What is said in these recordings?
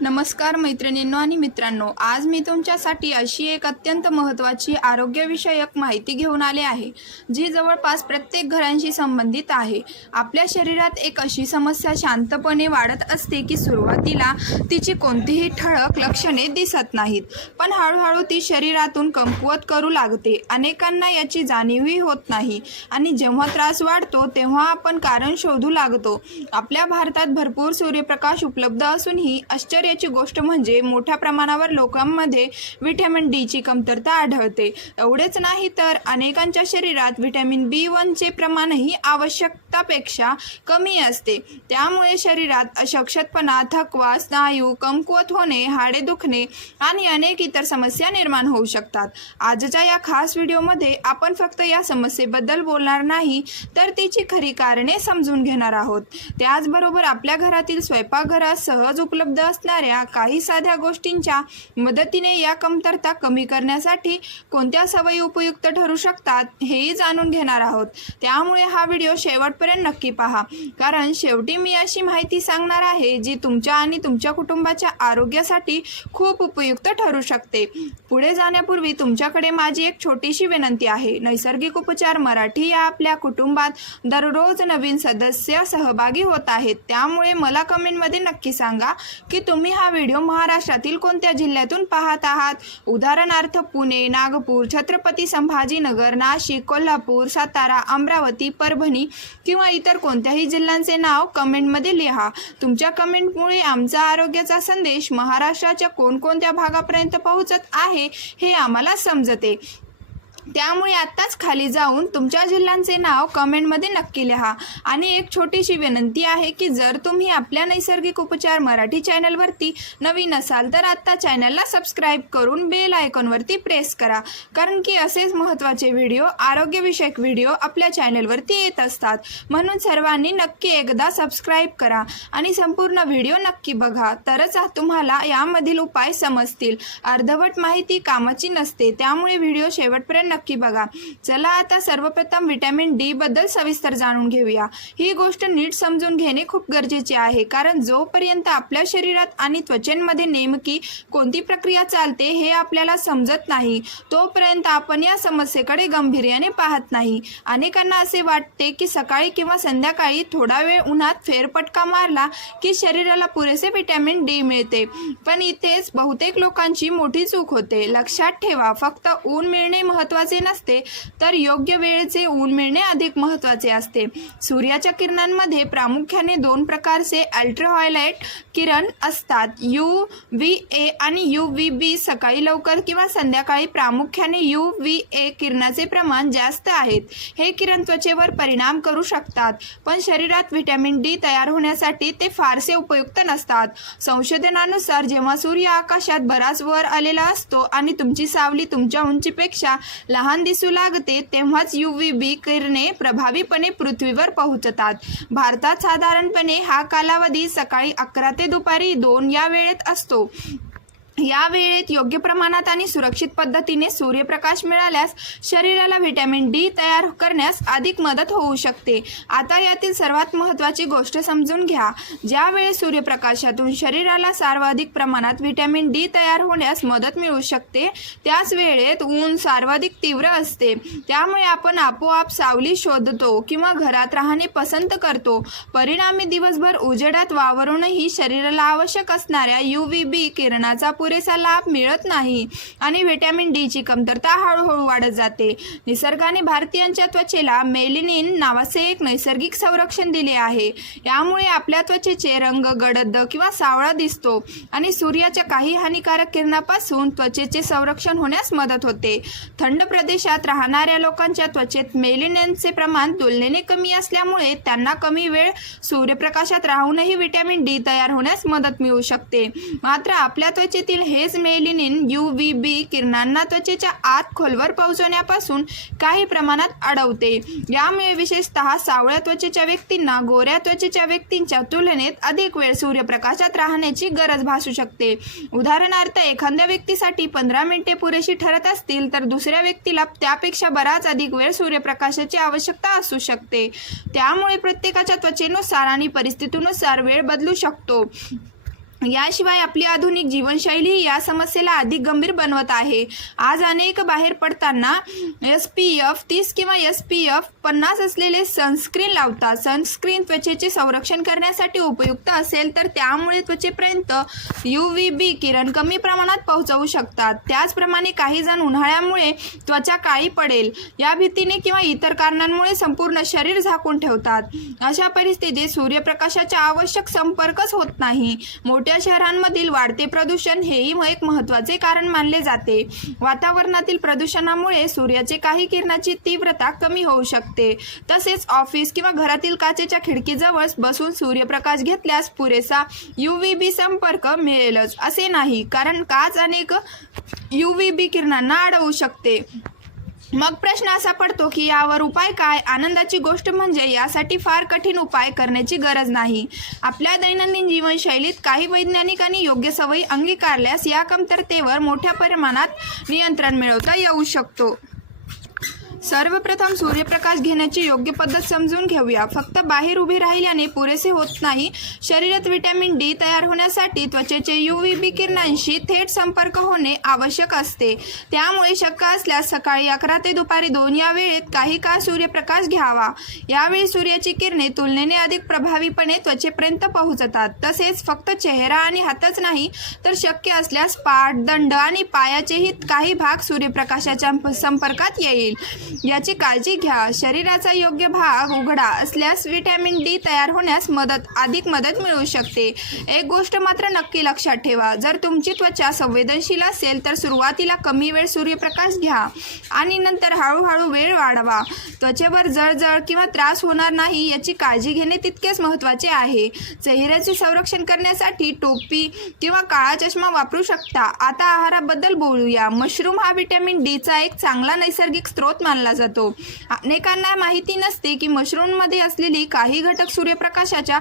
नमस्कार मैत्रिणींनो आणि मित्रांनो, आज मी तुमच्यासाठी अशी एक अत्यंत महत्त्वाची आरोग्यविषयक माहिती घेऊन आले आहे जी जवळपास प्रत्येक घरांशी संबंधित आहे। आपल्या शरीरात एक अशी समस्या शांतपणे वाढत असते की सुरुवातीला तिची कोणतीही ठळक लक्षणे दिसत नाहीत, पण हळूहळू ती शरीरातून कमकुवत करू लागते। अनेकांना याची जाणीवही होत नाही आणि जेव्हा त्रास वाढतो तेव्हा आपण कारण शोधू लागतो। आपल्या भारतात भरपूर सूर्यप्रकाश उपलब्ध असूनही आश्चर्याची गोष्ट म्हणजे मोठ्या प्रमाणावर लोकांमध्ये व्हिटॅमिन डी ची कमतरता आढळते। एवढेच नाही तर अनेकांच्या शरीरात व्हिटॅमिन B1 चे प्रमाणही आवश्यकतेपेक्षा कमी असते। त्यामुळे शरीरात अशक्तपणा, थकवा, स्नायू कमकुवत होणे, हाडे दुखणे आणि अनेक इतर समस्या निर्माण होऊ शकतात। आजच्या या खास व्हिडिओमध्ये आपण फक्त या समस्येबद्दल बोलणार नाही तर तिची खरी कारणे समजून घेणार आहोत। त्याचबरोबर आपल्या घरातील स्वयंपाकघरात सहज उपलब्ध असणाऱ्या काही साध्या गोष्टींच्या मदतीने या कमतरता कमी करण्यासाठी कोणत्या सवयी उपयुक्त ठरू शकतात हेही जाणून घेणार आहोत। त्यामुळे हा व्हिडिओ शेवटपर्यंत नक्की पहा, कारण शेवटी मी अशी माहिती सांगणार आहे जी तुमच्या आणि तुमच्या कुटुंबाच्या आरोग्यासाठी खूप उपयुक्त ठरू शकते। पुढे जाण्यापूर्वी तुमच्याकडे माझी एक छोटीशी विनंती आहे। नैसर्गिक उपचार मराठी या आपल्या कुटुंबात दररोज नवीन सदस्य सहभागी होत आहेत, त्यामुळे मला कमेंटमध्ये नक्की सांगा की तुम्ही हा व्हिडिओ महाराष्ट्रातील कोणत्या जिल्ह्यातून पाहत आहात। उदाहरणार्थ पुणे, नागपूर, छत्रपती संभाजीनगर, नाशिक, कोल्हापूर, सातारा, अमरावती, परभणी किंवा इतर कोणत्याही जिल्ह्यांचे नाव कमेंटमध्ये लिहा। तुमच्या कमेंटमुळे आमचा आरोग्याचा संदेश महाराष्ट्राच्या कोणकोणत्या भागापर्यंत पोहोचत आहे हे आम्हाला समजते। त्यामुळे आत्ताच खाली जाऊन तुमच्या जिल्ह्यांचे नाव कमेंटमध्ये नक्की लिहा। आणि एक छोटीशी विनंती आहे की जर तुम्ही आपल्या नैसर्गिक उपचार मराठी चॅनलवरती नवीन असाल तर आत्ता चॅनलला सबस्क्राईब करून बेल आयकॉनवरती प्रेस करा, कारण की असेच महत्त्वाचे व्हिडिओ, आरोग्यविषयक व्हिडिओ आपल्या चॅनलवरती येत असतात। म्हणून सर्वांनी नक्की एकदा सबस्क्राईब करा आणि संपूर्ण व्हिडिओ नक्की बघा, तरच तुम्हाला यामधील उपाय समजतील। अर्धवट माहिती कामाची नसते, त्यामुळे व्हिडिओ शेवटपर्यंत नक्की बघा। चला आता सर्वप्रथम व्हिटॅमिन डी बद्दल सविस्तर जाणून घेऊया। ही गोष्ट नीट समजून घेणे खूप गरजेचे आहे, कारण जोपर्यंत आपल्या शरीरात आणि त्वचेमध्ये नेमकी कोणती प्रक्रिया चालते हे आपल्याला समजत नाही तोपर्यंत आपण या समस्येकडे गांभीर्याने पाहत नाही। अनेकांना असे वाटते की सकाळी किंवा संध्याकाळी थोडा वेळ उन्हात फेरफटका मारला की शरीराला पुरेसे व्हिटॅमिन डी मिळते, पण इथेच बहुतेक लोकांची मोठी चूक होते। लक्षात ठेवा, फक्त ऊन मिळणे महत्त्वाचे नसते, तर योग्य वेळेचे ऊन मिळणे अधिक महत्त्वाचे असते। सूर्याच्या किरणांमध्ये प्रामुख्याने दोन प्रकारचे अल्ट्राव्हायोलेट किरण असतात, UVA आणि UVB। सकाळी लवकर किंवा संध्याकाळी प्रामुख्याने UVA किरणाचे प्रमाण जास्त आहेत। हे किरण त्वचेवर परिणाम करू शकतात, पण शरीरात व्हिटॅमिन डी तयार होण्यासाठी ते फारसे उपयुक्त नसतात। संशोधनानुसार जेव्हा सूर्य आकाशात बराच वर आलेला असतो आणि तुमची सावली तुमच्या उंचीपेक्षा लहान दिसू लागते तेव्हाच UVB किरणे प्रभावीपणे पृथ्वीवर पोहोचतात। भारतात साधारणपणे हा कालावधी सकाळी 11 ते दुपारी 2 या वेळेत असतो। या वेळेत योग्य प्रमाणात आणि सुरक्षित पद्धतीने सूर्यप्रकाश मिळाल्यास शरीराला व्हिटॅमिन डी तयार करण्यास अधिक मदत होऊ शकते। आता यातील सर्वात महत्त्वाची गोष्ट समजून घ्या। ज्या वेळेस सूर्यप्रकाशातून शरीराला सर्वाधिक प्रमाणात व्हिटॅमिन डी तयार होण्यास मदत मिळू शकते त्याच वेळेत ऊन सर्वाधिक तीव्र असते, त्यामुळे आपण आपोआप सावली शोधतो किंवा घरात राहणे पसंत करतो। परिणामी दिवसभर उजेडात वावरूनही शरीराला आवश्यक असणाऱ्या UVB किरणाचा पुरेसा लाभ मिळत नाही आणि व्हिटॅमिन डी ची कमतरता हळूहळू वाढत जाते। निसर्गाने भारतीयांच्या त्वचेला मेलेनिन नावाचे एक नैसर्गिक संरक्षण दिले आहे। यामुळे आपल्या त्वचेचे रंग गडद किंवा सावळा दिसतो आणि सूर्याच्या काही हानिकारक किरणापासून त्वचेचे संरक्षण होण्यास मदत होते। थंड प्रदेशात राहणाऱ्या लोकांच्या त्वचेत मेलेनिनचे प्रमाण तुलनेने कमी असल्यामुळे त्यांना कमी वेळ सूर्यप्रकाशात राहूनही व्हिटॅमिन डी तयार होण्यास मदत मिळू शकते। मात्र आपल्या त्वचेतील हेच मेलेनिन UVB किरणांना त्वचेच्या आत खोलवर पोहोचण्यापासून काही प्रमाणात अडवते। यामुळे विशेषतः सावळ्या त्वचेच्या व्यक्तींना गोऱ्या त्वचेच्या व्यक्तींच्या तुलनेत अधिक वेळ सूर्यप्रकाशात राहण्याची गरज भासू शकते। उदाहरणार्थ, एखाद्या व्यक्तीसाठी 15 मिनिटे पुरेशी ठरत असतील तर दुसऱ्या व्यक्तीला त्यापेक्षा बराच अधिक वेळ सूर्यप्रकाशाची आवश्यकता असू शकते। त्यामुळे प्रत्येकाच्या त्वचेनुसार आणि परिस्थितीनुसार वेळ बदलू शकतो। याशिवाय आपली आधुनिक जीवनशैली या समस्येला अधिक गंभीर बनवत आहे. आज अनेक बाहेर पडताना SPF 30 किंवा SPF 50 असलेले सनस्क्रीन लावतात. सनस्क्रीन त्वचेचे संरक्षण करण्यासाठी उपयुक्त असेल तर त्यामुळे त्वचेपर्यंत UVB किरण कमी प्रमाणात पोहोचवू शकतात. त्याचप्रमाणे काही जण उन्हाळ्यामुळे त्वचा काळी पडेल या भीतीने किंवा इतर कारणांमुळे संपूर्ण शरीर झाकून ठेवतात. अशा परिस्थितीत सूर्यप्रकाशाचा आवश्यक संपर्कच होत नाही. मोठ्या शहरांमधील वाढते प्रदूषण हेही एक महत्त्वाचे कारण मानले जाते. वातावरणातील प्रदूषणामुळे सूर्याचे काही किरणाची तीव्रता कमी होऊ शकते. तसेच ऑफिस किंवा घरातील काचेच्या खिडकीजवळ बसून सूर्यप्रकाश घेतल्यास पुरेसा UVB संपर्क मिळेलच असे नाही, कारण काच अनेक UVB किरणांना अडवू शकते. मग प्रश्न असा पडतो की यावर उपाय काय? आनंदाची गोष्ट म्हणजे यासाठी फार कठीण उपाय करण्याची गरज नाही. आपल्या दैनंदिन जीवनशैलीत काही वैज्ञानिक आणि योग्य सवयी अंगीकारल्यास या कमतरतेवर मोठ्या प्रमाणात नियंत्रण मिळवता येऊ शकतो. सर्वप्रथम सूर्यप्रकाश घेण्याची योग्य पद्धत समजून घेऊया. फक्त बाहेर उभे राहिल्याने पुरेसे होत नाही. शरीरात व्हिटॅमिन D तयार होण्यासाठी त्वचेचे UVB किरणांशी थेट संपर्क होणे आवश्यक असते. त्यामुळे शक्य असल्यास सकाळी 11 ते दुपारी 2 या वेळेत काही काळ सूर्यप्रकाश घ्यावा. यावेळी सूर्याची किरणे तुलनेने अधिक प्रभावीपणे त्वचेपर्यंत पोहोचतात. तसेच फक्त चेहरा आणि हातच नाही तर शक्य असल्यास पाठ, दंड आणि पायाचेही काही भाग सूर्यप्रकाशाच्या संपर्कात येईल याची काळजी घ्या. शरीराचा योग्य भाग उघडा असल्यास व्हिटॅमिन D तयार होण्यास अधिक मदत मिळू शकते. एक गोष्ट मात्र नक्की लक्षात ठेवा, जर तुमची त्वचा संवेदनशील असेल तर सुरुवातीला कमी वेळ सूर्यप्रकाश घ्या आणि नंतर हळूहळू वेळ वाढवा. त्वचेवर जळजळ किंवा त्रास होणार नाही याची काळजी घेणे तितकेच महत्त्वाचे आहे. चेहऱ्याचे संरक्षण करण्यासाठी टोपी किंवा काळा चष्मा वापरू शकता. आता आहाराबद्दल बोलूया. मशरूम हा व्हिटॅमिन D चा एक चांगला नैसर्गिक स्रोत मानला जातो. अनेकांना माहिती नसते की मशरूममध्ये असलेली काही घटक सूर्यप्रकाशाच्या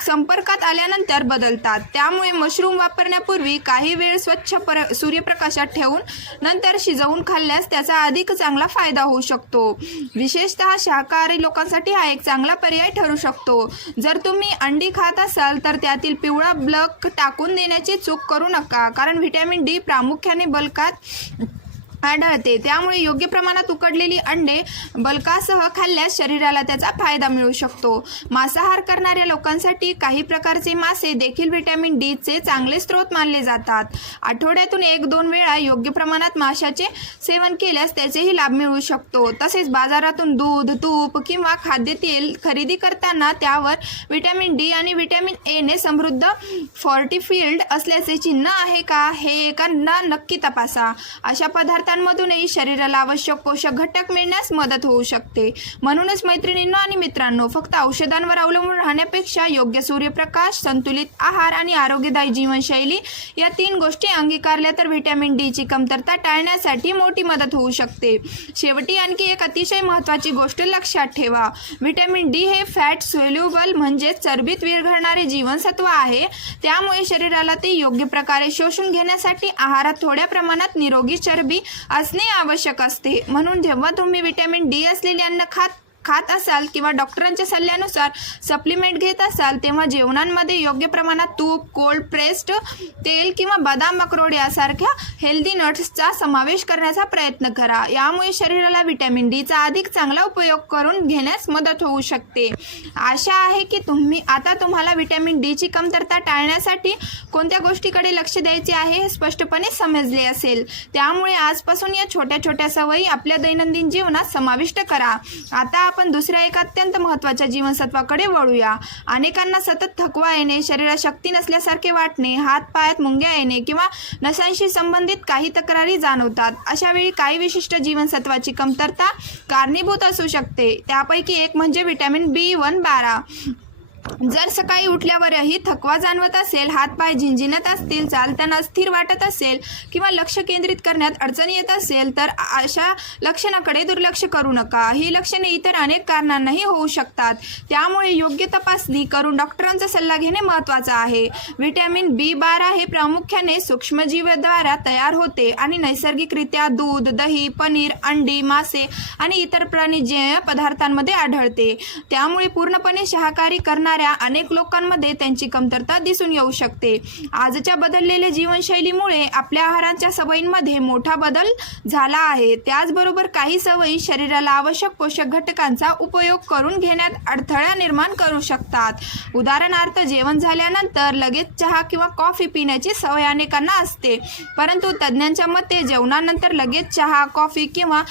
संपर्कात आल्यानंतर बदलतात. त्यामुळे मशरूम वापरण्यापूर्वी काही वेळ स्वच्छ सूर्यप्रकाशात ठेवून नंतर शिजवून खाल्ल्यास त्याचा अधिक चांगला फायदा होऊ शकतो. विशेषतः शाकाहारी लोकांसाठी हा एक चांगला पर्याय ठरू शकतो. जर तुम्ही अंडी खात असाल तर त्यातील पिवळा ब्लक टाकून देण्याची चूक करू नका, कारण व्हिटॅमिन D प्रामुख्याने बल्कात आढळते. त्यामुळे योग्य प्रमाणात उकडलेली अंडे बल्कासह खाल्ल्यास शरीराला त्याचा फायदा मिळू शकतो. मांसाहार करणाऱ्या लोकांसाठी काही प्रकारचे मासे देखील व्हिटॅमिन D चे चांगले स्रोत मानले जातात. आठवड्यातून 1-2 वेळा योग्य प्रमाणात माशाचे सेवन केल्यास त्याचेही लाभ मिळू शकतो. तसेच बाजारातून दूध, तूप किंवा खाद्यतेल खरेदी करताना त्यावर व्हिटॅमिन D आणि व्हिटॅमिन A ने समृद्ध फॉर्टिफाईड असल्याचे चिन्ह आहे का हे एखादा नक्की तपासा. अशा पदार्थांमधूनही शरीराला आवश्यक पोषक घटक मिळण्यास मदत होऊ शकते. म्हणूनच मैत्रिणींनो आणि मित्रांनो, फक्त औषधांवर अवलंबून राहण्यापेक्षा योग्य सूर्यप्रकाश, संतुलित आहार आणि आरोग्यदायी जीवनशैली या 3 गोष्टी अंगीकारल्या तर व्हिटॅमिन D ची कमतरता टाळण्यासाठी मोठी मदत होऊ शकते. शेवटी आणखी एक अतिशय महत्त्वाची गोष्ट लक्षात ठेवा. व्हिटॅमिन D हे फॅट सोल्युबल म्हणजे चरबीत विरघळणारे जीवनसत्व आहे. त्यामुळे शरीराला ते योग्य प्रकारे शोषून घेण्यासाठी आहारात थोड्या प्रमाणात निरोगी चरबी असणे आवश्यक असते. म्हणून जेव्हा तुम्ही व्हिटॅमिन D असलेले अन्न खात असाल किंवा डॉक्टरांच्या सल्ल्यानुसार सप्लिमेंट घेत असाल तेव्हा जेवणांमध्ये योग्य प्रमाणात तूप, कोल्ड प्रेस्ड तेल किंवा बदाम, अक्रोड यासारख्या हेल्दी नट्सचा समावेश करण्याचा प्रयत्न करा. यामुळे शरीराला व्हिटॅमिन D चा अधिक चांगला उपयोग करून घेण्यास मदत होऊ शकते. आशा आहे की तुम्हाला व्हिटॅमिन D ची कमतरता टाळण्यासाठी कोणत्या गोष्टीकडे लक्ष द्यायचे आहे हे स्पष्टपणे समजले असेल. त्यामुळे आजपासून या छोट्या छोट्या सवयी आपल्या दैनंदिन जीवनात समाविष्ट करा. आता आपण दुसऱ्या एक अत्यंत महत्त्वाच्या जीवनसत्वाकडे वळूया. अनेकांना सतत थकवा येणे, शरीरात शक्ती नसल्यासारखे वाटणे, हात पायात मुंग्या येणे किंवा नसांशी संबंधित काही तक्रारी जाणवतात. अशा वेळी काही विशिष्ट जीवनसत्वाची कमतरता कारणीभूत असू शकते. त्यापैकी एक म्हणजे व्हिटॅमिन B1-12. जर सकाळी उठल्यावरही थकवा जाणवत असेल, हातपाय झिंझिणत असतील, चालताना स्थिर वाटत असेल किंवा लक्ष केंद्रित करण्यात अडचणी येत असेल तर अशा लक्षणाकडे दुर्लक्ष करू नका. ही लक्षणे इतर अनेक कारणांनाही होऊ शकतात. त्यामुळे योग्य तपासणी करून डॉक्टरांचा सल्ला घेणे महत्त्वाचे आहे. व्हिटॅमिन B12 हे प्रामुख्याने सूक्ष्मजीवांद्वारे तयार होते आणि नैसर्गिकरित्या दूध, दही, पनीर, अंडी, मासे आणि इतर प्राणीजन्य पदार्थांमध्ये आढळते. त्यामुळे पूर्णपणे शाकाहारी करणाऱ्या करणाऱ्या अनेक लोकांमध्ये त्यांची कमतरता दिसून येऊ शकते. आजच्या बदललेल्या जीवनशैलीमुळे आपल्या आहाराच्या सवयींमध्ये मोठा बदल झाला आहे. त्याचबरोबर काही सवयी शरीराला आवश्यक पोषक घटकांचा उपयोग करून घेण्यात अडथळा निर्माण करू शकतात. उदाहरणार्थ, जेवण झाल्यानंतर लगेच चहा किंवा कॉफी पिण्याची सवय अनेकांना असते, परंतु तज्ज्ञांच्या मते जेवणानंतर लगेच चहा कॉफी किंवा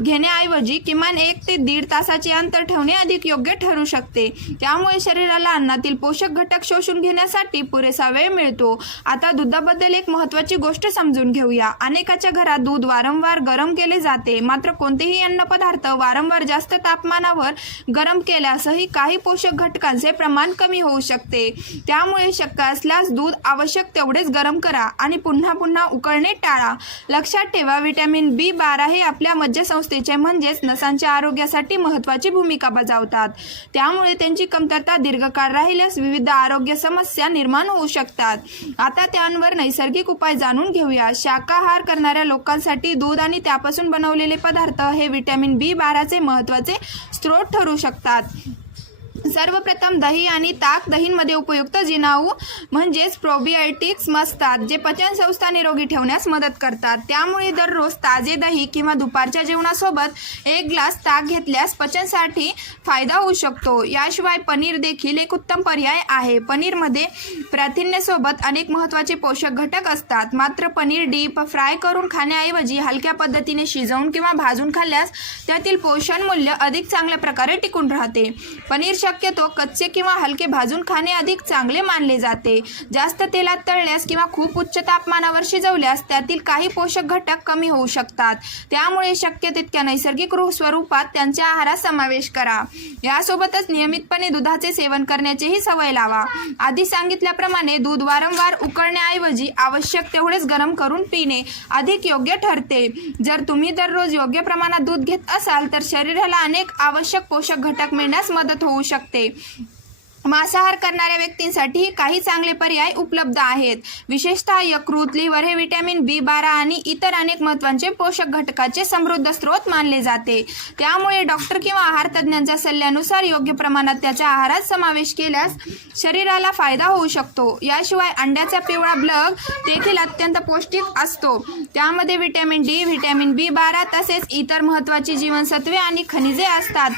घेण्याऐवजी किमान 1 ते 1.5 तासाचे अंतर ठेवणे अधिक योग्य ठरू शकते. त्यामुळे शरीराला अन्नातील पोषक घटक शोषून घेण्यासाठी पुरेसा वेळ मिळतो. आता दुधाबद्दल एक महत्त्वाची गोष्ट समजून घेऊया. अनेकाच्या घरात दूध वारंवार गरम केले जाते, मात्र कोणतेही अन्नपदार्थ वारंवार जास्त तापमानावर गरम केल्यासही काही पोषक घटकांचे प्रमाण कमी होऊ शकते. त्यामुळे शक्य असल्यास दूध आवश्यक तेवढेच गरम करा आणि पुन्हा पुन्हा उकळणे टाळा. लक्षात ठेवा, व्हिटॅमिन B12 हे आपल्या मज्जासंस्थेचे म्हणजेच नसांच्या आरोग्यासाठी महत्त्वाची भूमिका बजावतात. त्यामुळे त्यांची कमतरता दीर्घकाळ राहिल्यास विविध आरोग्य समस्या निर्माण होऊ शकतात. आता त्यांवर नैसर्गिक उपाय जाणून घेऊया. शाकाहार करणाऱ्या लोकांसाठी दूध आणि त्यापासून बनवलेले पदार्थ हे व्हिटॅमिन B12चे महत्त्वाचे स्रोत ठरू शकतात. सर्वप्रथम दही आणि ताक. दहीमध्ये उपयुक्त जिवाणू म्हणजेच प्रोबायोटिक्स असतात, जे पचन संस्था निरोगी ठेवण्यास मदत करतात. त्यामुळे दररोज ताजे दही किंवा दुपारच्या जेवणासोबत 1 ग्लास ताक घेतल्यास पचनासाठी फायदा होऊ शकतो. याशिवाय पनीर देखील एक उत्तम पर्याय आहे. पनीरमध्ये प्रथिनेसोबत अनेक महत्त्वाचे पोषक घटक असतात, मात्र पनीर डीप फ्राय करून खाण्याऐवजी हलक्या पद्धतीने शिजवून किंवा भाजून खाल्ल्यास त्यातील पोषण मूल्य अधिक चांगल्या प्रकारे टिकून राहते. पनीर शक्यतो कच्चे किंवा हलके भाजून खाणे अधिक चांगले मानले जाते. जास्त तेलात तळल्यास किंवा खूप उच्च तापमानावर शिजवल्यास त्यातील काही पोषक घटक कमी होऊ शकतात. त्यामुळे शक्य तितक्या नैसर्गिक स्वरूपात त्यांच्या आहारात समावेश करा. यासोबतच नियमितपणे दुधाचे सेवन करण्याचीही सवय लावा. आधी सांगितल्याप्रमाणे दूध वारंवार उकळण्याऐवजी आवश्यक तेवढेच गरम करून पिणे अधिक योग्य ठरते. जर तुम्ही दररोज योग्य प्रमाणात दूध घेत असाल तर शरीराला अनेक आवश्यक पोषक घटक मिळण्यास मदत होऊ शकते. मांसाहार करणाऱ्या व्यक्तींसाठी काही चांगले पर्याय उपलब्ध आहेत. विशेषतः यकृत, लिव्हर हे व्हिटॅमिन B12 आणि इतर अनेक महत्त्वाचे पोषक घटकाचे समृद्ध स्रोत मानले जाते. त्यामुळे डॉक्टर किंवा आहार तज्ज्ञांच्या सल्ल्यानुसार योग्य प्रमाणात त्याच्या आहारात समावेश केल्यास शरीराला फायदा होऊ शकतो. याशिवाय अंड्याचा पिवळा ब्लग देखील अत्यंत पौष्टिक असतो. त्यामध्ये व्हिटॅमिन D, व्हिटॅमिन B12 तसेच इतर महत्त्वाची जीवनसत्वे आणि खनिजे असतात.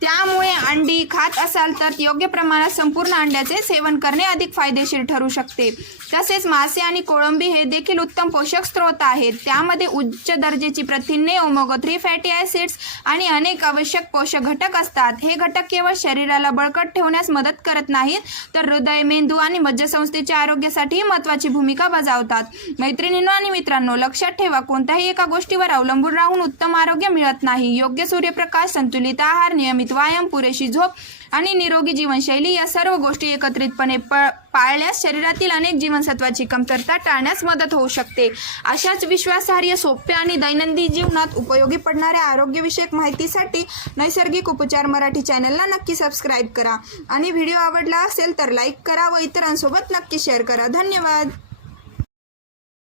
त्यामुळे अंडी खात असाल तर योग्य प्रमाणात संपूर्ण अंड्याचे सेवन करणे अधिक फायदेशीर ठरू शकते. तसेच मासे आणि कोळंबी हे देखील उत्तम पोषक स्रोत आहेत. त्यामध्ये उच्च दर्जाची प्रथिने, ओमेगा 3 फॅटी ॲसिड्स आणि अनेक आवश्यक पोषक घटक असतात. हे घटक केवळ शरीराला बळकट ठेवण्यास मदत करत नाहीत, तर हृदय, मेंदू आणि मज्जासंस्थेच्या आरोग्यासाठीही महत्त्वाची भूमिका बजावतात. मैत्रिणींनो आणि मित्रांनो, लक्षात ठेवा, कोणत्याही एका गोष्टीवर अवलंबून राहून उत्तम आरोग्य मिळत नाही. योग्य सूर्यप्रकाश, संतुलित आहार, नियमित व्यायाम, पुरेशी झोप आणि निरोगी जीवनशैली या सर्व गोष्टी एकत्रितपणे पाळल्यास शरीरातील अनेक जीवनसत्वाची कमतरता टाळण्यास मदत होऊ शकते. अशाच विश्वासार्ह, सोप्या आणि दैनंदिन जीवनात उपयोगी पडणाऱ्या आरोग्यविषयक माहितीसाठी नैसर्गिक उपचार मराठी चॅनलला नक्की सबस्क्राईब करा आणि व्हिडिओ आवडला असेल तर लाईक करा व इतरांसोबत नक्की शेअर करा. धन्यवाद.